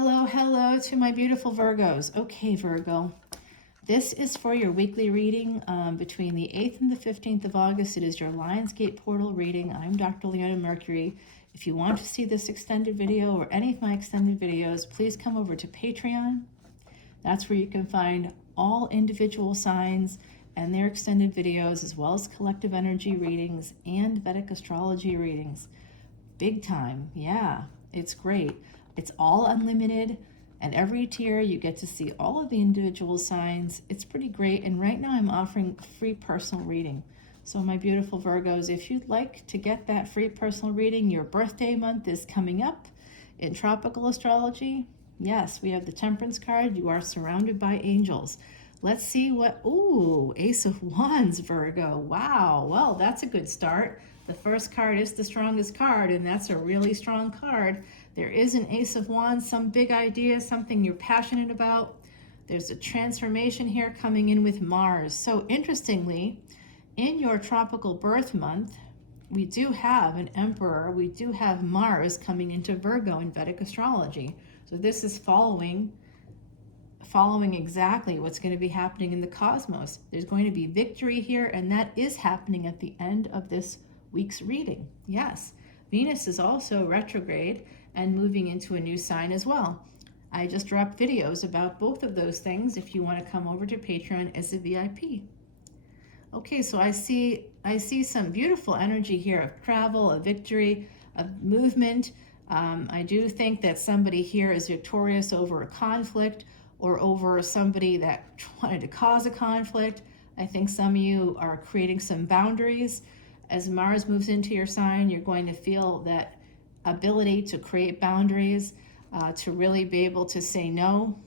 Hello, hello to my beautiful Virgos. Okay, Virgo, this is for your weekly reading between the 8th and the 15th of August. It is your Lionsgate portal reading. I'm Dr. Leona Mercury. If you want to see this extended video or any of my extended videos, please come over to Patreon. That's where you can find all individual signs and their extended videos, as well as collective energy readings and Vedic astrology readings. Big time, yeah, it's great. It's all unlimited, and every tier you get to see all of the individual signs. It's pretty great, and right now I'm offering free personal reading. So my beautiful Virgos, if you'd like to get that free personal reading, your birthday month is coming up in tropical astrology. Yes, we have the Temperance card. You are surrounded by angels. Let's see what, ooh, Ace of Wands, Virgo. Wow, well, that's a good start. The first card is the strongest card, and that's a really strong card. There is an Ace of Wands, some big idea, something you're passionate about. There's a transformation here coming in with Mars. So interestingly, in your tropical birth month, we do have an Emperor. We do have Mars coming into Virgo in Vedic astrology. So this is following exactly what's going to be happening in the cosmos. There's going to be victory here, and that is happening at the end of this week's reading. Yes, Venus is also retrograde and moving into a new sign as well. I just dropped videos about both of those things if you want to come over to Patreon as a VIP. Okay, so I see some beautiful energy here of travel, of victory, of movement. I do think that somebody here is victorious over a conflict or over somebody that wanted to cause a conflict. I think some of you are creating some boundaries. As Mars moves into your sign, you're going to feel that ability to create boundaries, to really be able to say no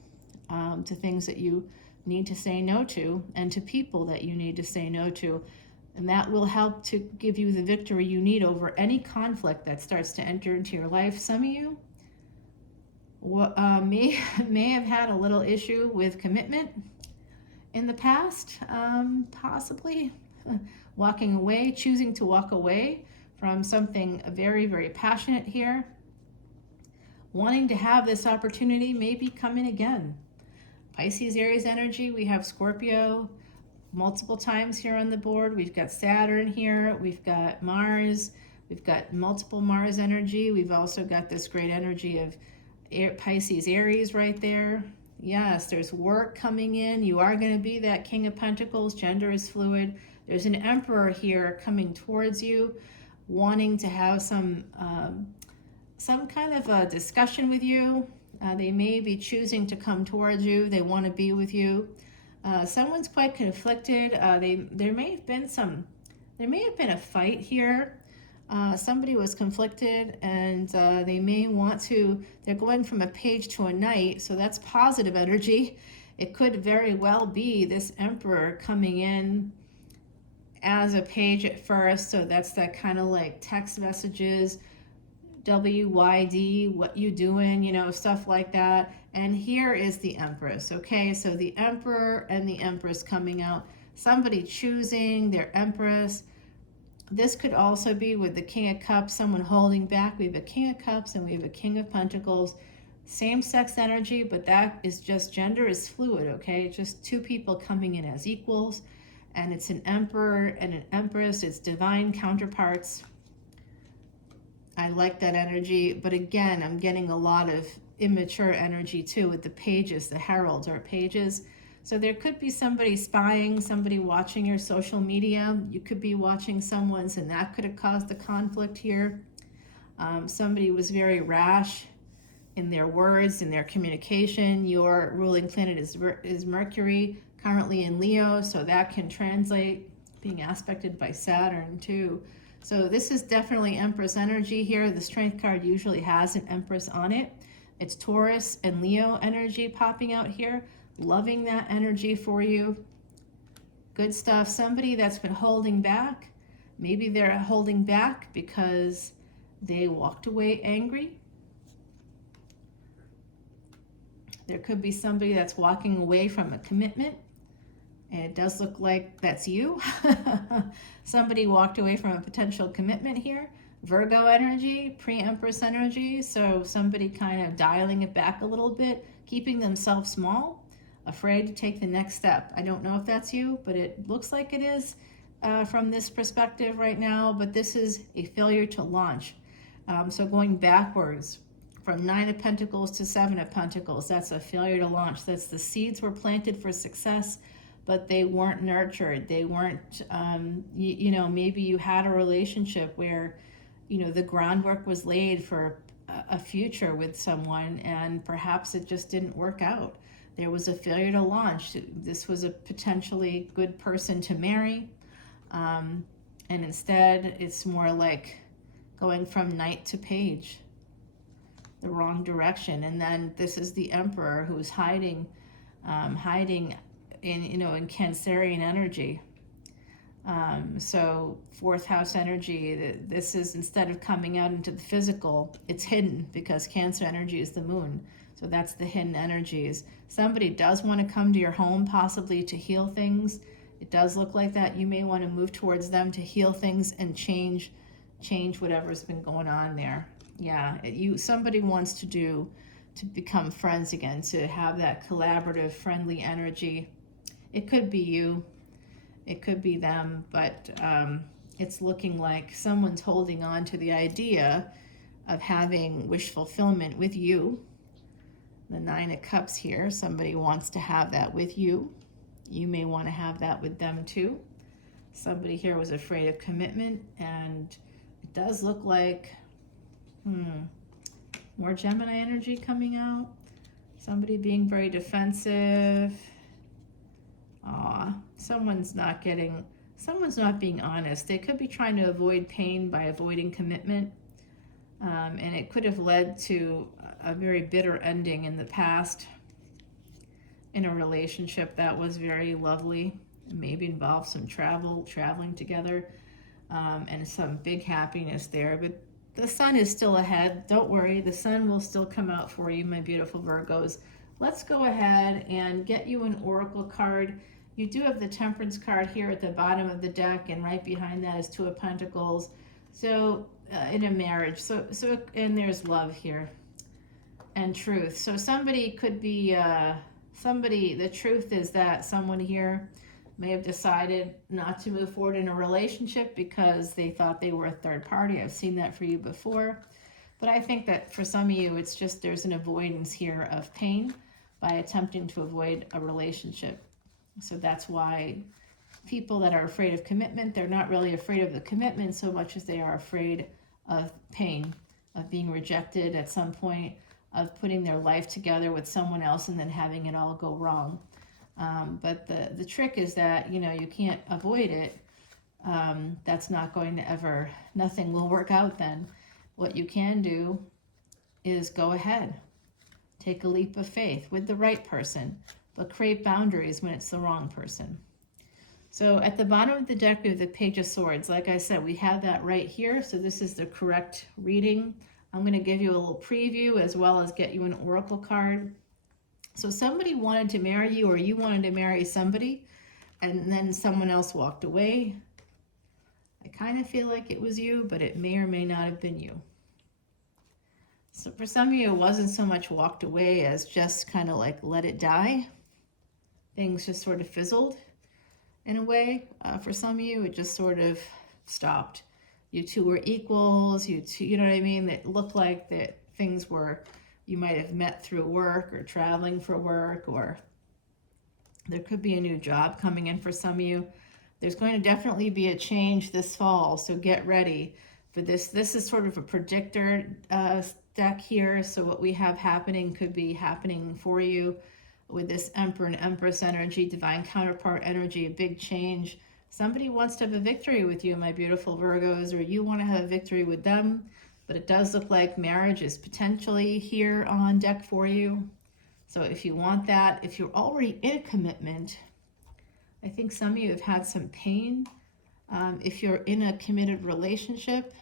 to things that you need to say no to, and to people that you need to say no to. And that will help to give you the victory you need over any conflict that starts to enter into your life. Some of you may have had a little issue with commitment in the past, possibly walking away, choosing to walk away from something very, very passionate here. Wanting to have this opportunity may be coming again. Pisces, Aries energy, we have Scorpio multiple times here on the board. We've got Saturn here, we've got Mars, we've got multiple Mars energy. We've also got this great energy of Pisces, Aries right there. Yes, there's work coming in. You are going to be that King of Pentacles. Gender is fluid. There's an Emperor here coming towards you, wanting to have some kind of a discussion with you. They may be choosing to come towards you. They want to be with you. Someone's quite conflicted. There may have been a fight here. Somebody was conflicted, and they may want to, they're going from a page to a knight, so that's positive energy. It could very well be this Emperor coming in as a page at first, so that's that kind of like text messages, WYD, what you doing, stuff like that. And here is the Empress, okay? So the Emperor and the Empress coming out, somebody choosing their Empress. This could also be with the King of Cups, someone holding back. We have a King of Cups and we have a King of Pentacles. Same-sex energy, but that is just, gender is fluid, okay? It's just two people coming in as equals, and it's an Emperor and an Empress. It's divine counterparts. I like that energy, but again, I'm getting a lot of immature energy too with the pages. The heralds are pages. So there could be somebody spying, somebody watching your social media. You could be watching someone's, and that could have caused the conflict here. Somebody was very rash in their words, in their communication. Your ruling planet is Mercury, currently in Leo, so that can translate being aspected by Saturn too. So this is definitely Empress energy here. The Strength card usually has an Empress on it. It's Taurus and Leo energy popping out here. Loving that energy for you. Good stuff. Somebody that's been holding back. Maybe they're holding back because they walked away angry. There could be somebody that's walking away from a commitment. And it does look like that's you. Somebody walked away from a potential commitment here. Virgo energy, pre-Empress energy, so somebody kind of dialing it back a little bit, keeping themselves small, afraid to take the next step. I don't know if that's you, but it looks like it is from this perspective right now, but this is a failure to launch. So going backwards from 9 of Pentacles to 7 of Pentacles, that's a failure to launch. That's the seeds were planted for success, but they weren't nurtured. They weren't, maybe you had a relationship where, the groundwork was laid for a future with someone, and perhaps it just didn't work out. There was a failure to launch. This was a potentially good person to marry, and instead it's more like going from knight to page, the wrong direction. And then this is the Emperor who's hiding in Cancerian energy. So fourth house energy, this is, instead of coming out into the physical, it's hidden, because Cancer energy is the moon. So that's the hidden energies. Somebody does want to come to your home, possibly to heal things. It does look like that. You may want to move towards them to heal things and change whatever's been going on there. Yeah, somebody wants to become friends again, to have that collaborative, friendly energy. It could be you. It could be them, but it's looking like someone's holding on to the idea of having wish fulfillment with you. The 9 of Cups here, somebody wants to have that with you. You may want to have that with them too. Somebody here was afraid of commitment, and it does look like more Gemini energy coming out. Somebody being very defensive. Someone's not being honest. They could be trying to avoid pain by avoiding commitment. And it could have led to a very bitter ending in the past in a relationship that was very lovely. Maybe involved some traveling together, and some big happiness there. But the sun is still ahead. Don't worry, the sun will still come out for you, my beautiful Virgos. Let's go ahead and get you an oracle card. You do have the Temperance card here at the bottom of the deck, and right behind that is 2 of Pentacles. So in a marriage, so and there's love here and truth. So somebody could be the truth is that someone here may have decided not to move forward in a relationship because they thought they were a third party. I've seen that for you before. But I think that for some of you, it's just there's an avoidance here of pain by attempting to avoid a relationship. So that's why people that are afraid of commitment, they're not really afraid of the commitment so much as they are afraid of pain, of being rejected at some point, of putting their life together with someone else and then having it all go wrong. But the trick is that, you can't avoid it. That's not going to ever, nothing will work out then. What you can do is go ahead. Take a leap of faith with the right person, but create boundaries when it's the wrong person. So at the bottom of the deck, we have the Page of Swords. Like I said, we have that right here. So this is the correct reading. I'm going to give you a little preview as well as get you an oracle card. So somebody wanted to marry you, or you wanted to marry somebody, and then someone else walked away. I kind of feel like it was you, but it may or may not have been you. So for some of you, it wasn't so much walked away as just kind of like let it die. Things just sort of fizzled in a way. For some of you, it just sort of stopped. You two were equals, you know what I mean? It looked like that things were, you might have met through work or traveling for work, or there could be a new job coming in for some of you. There's going to definitely be a change this fall, so get ready for this. This is sort of a predictor deck here, so what we have happening could be happening for you with this Emperor and Empress energy, divine counterpart energy, a big change. Somebody wants to have a victory with you, my beautiful Virgos, or you want to have a victory with them, but it does look like marriage is potentially here on deck for you. So if you want that, if you're already in a commitment, I think some of you have had some pain. If you're in a committed relationship,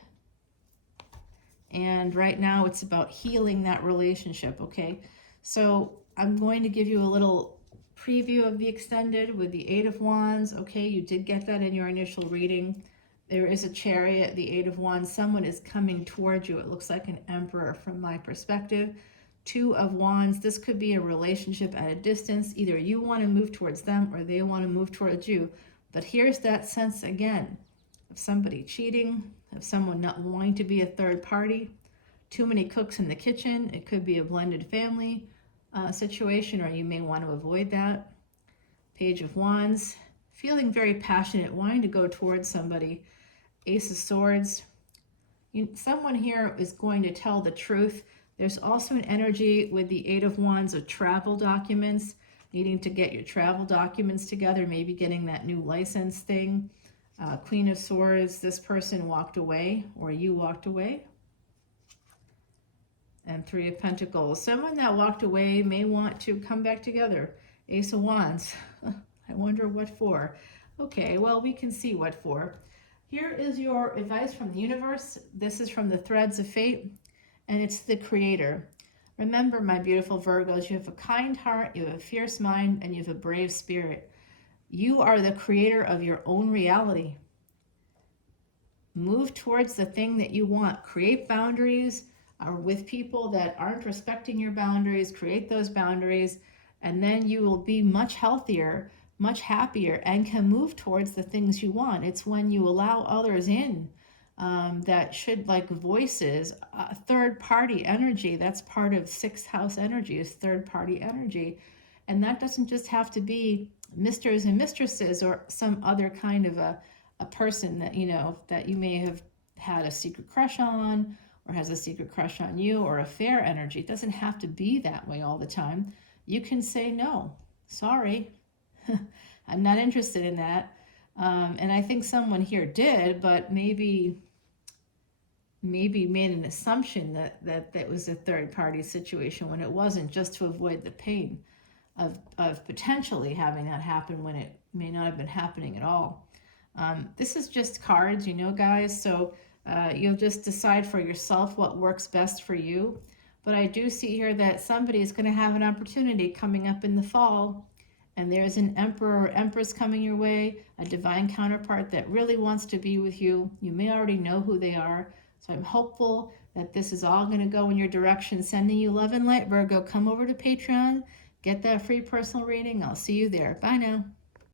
and right now it's about healing that relationship, okay? So I'm going to give you a little preview of the extended with the 8 of Wands. Okay, you did get that in your initial reading. There is a Chariot, the Eight of Wands. Someone is coming towards you. It looks like an Emperor from my perspective. Two of Wands. This could be a relationship at a distance. Either you want to move towards them or they want to move towards you. But here's that sense again of somebody cheating, of someone not wanting to be a third party. Too many cooks in the kitchen. It could be a blended family situation, or you may want to avoid that. Page of Wands. Feeling very passionate, wanting to go towards somebody. Ace of Swords. Someone here is going to tell the truth. There's also an energy with the Eight of Wands of travel documents, needing to get your travel documents together, maybe getting that new license thing. Queen of Swords, this person walked away or you walked away. And Three of Pentacles. Someone that walked away may want to come back together. Ace of Wands. I wonder what for. Okay, well, we can see what for. Here is your advice from the universe. This is from the Threads of Fate, and it's the Creator. Remember, my beautiful Virgos, you have a kind heart, you have a fierce mind, and you have a brave spirit. You are the creator of your own reality. Move towards the thing that you want. Create boundaries with people that aren't respecting your boundaries. Create those boundaries, and then you will be much healthier, much happier, and can move towards the things you want. It's when you allow others in that should, like voices, third party energy. That's part of sixth house energy, is third party energy. And that doesn't just have to be misters and mistresses or some other kind of a person that, you know, that you may have had a secret crush on or has a secret crush on you, or affair energy. It doesn't have to be that way all the time. You can say, no, sorry, I'm not interested in that. And I think someone here did, but maybe made an assumption that was a third party situation when it wasn't, just to avoid the pain of potentially having that happen when it may not have been happening at all. This is just cards, you know, guys, so you'll just decide for yourself what works best for you. But I do see here that somebody is going to have an opportunity coming up in the fall, and there's an Emperor or Empress coming your way, a divine counterpart that really wants to be with you. You may already know who they are, so I'm hopeful that this is all going to go in your direction. Sending you love and light, Virgo. Come over to Patreon, get that free personal reading. I'll see you there. Bye now.